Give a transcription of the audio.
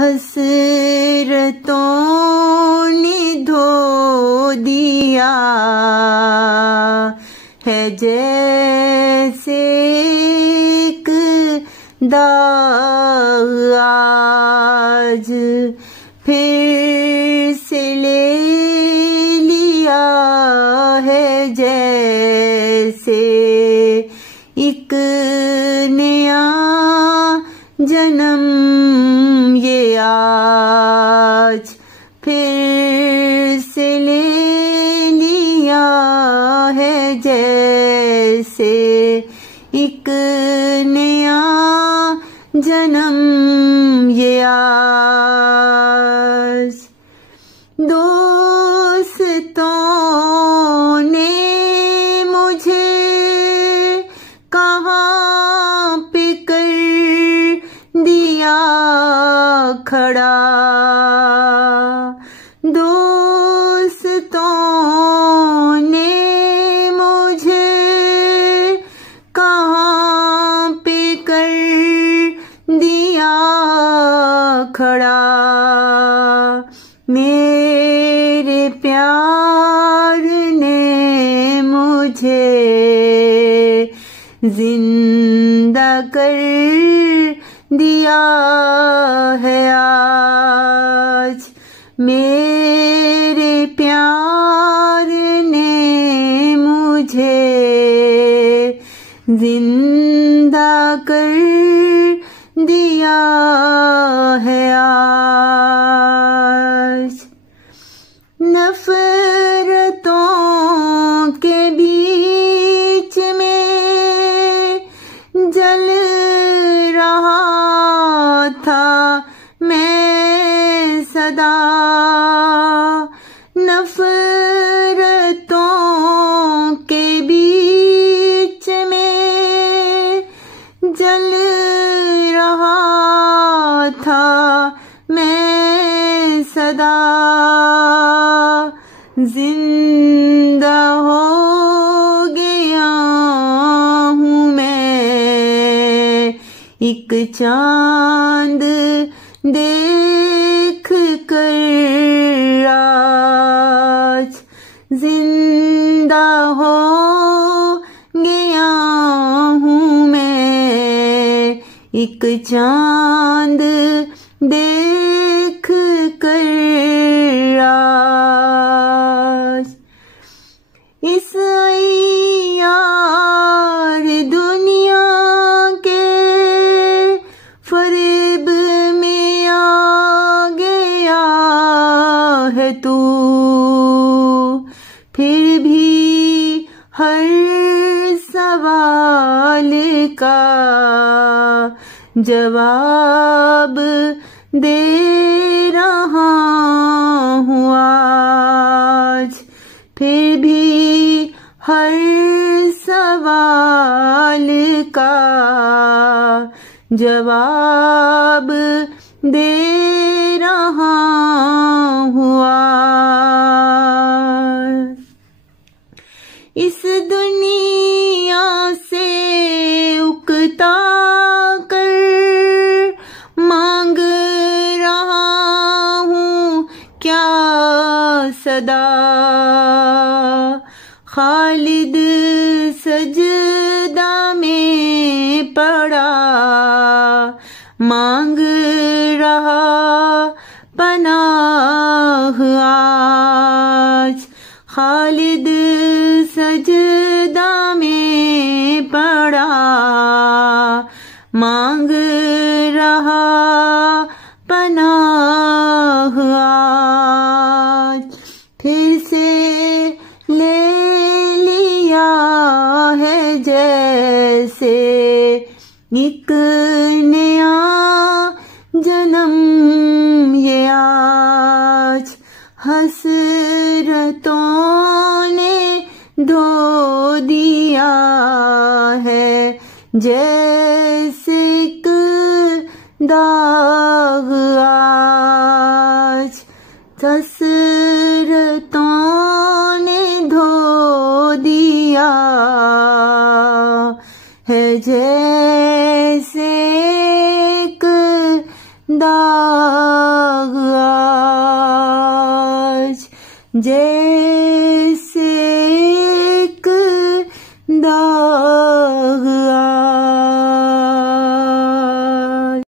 हसरतों ने धो दिया है जैसे एक दाग आज फिर से ले लिया है जैसे एक नया जन्म ये आज फिर से ले लिया है जैसे एक नया जन्म ये आज। दोस्तों ने मुझे कहाँ पे कर दिया खड़ा, दोस्तों ने मुझे कहाँ पे कर दिया खड़ा। मेरे प्यार ने मुझे जिंदा कर दिया है आज। मेरे प्यार ने मुझे जिंदा कर दिया है आज। नफरतों के बीच में जल रहा था मैं सदा, नफरतों के बीच में जल रहा था मैं सदा। जिंदा हो गया हूँ मैं एक चांद देख कर आज। जिंदा हो गया हूँ मैं एक चांद देख कर आज। इस यार दुनिया के फरेब में आ गया है तू, फिर भी हर सवाल का जवाब दे रहा हूँ आज। फिर भी हर सवाल का जवाब दे रहा हूँ आज। इस दुनिया से उकता कर मांग रहा हूँ क्या सदा, खालिद सजदा में पड़ा मांग रहा पनाह आज। खालिद सजदा में पड़ा मांग रहा पनाह आज। फिर से ले लिया है जैसे एक नया जन्म ये आज। हसरतों ने धो दिया है जैसे एक दाग आज। हसरतों ने धो दिया है जैसे एक दाग। आज। जय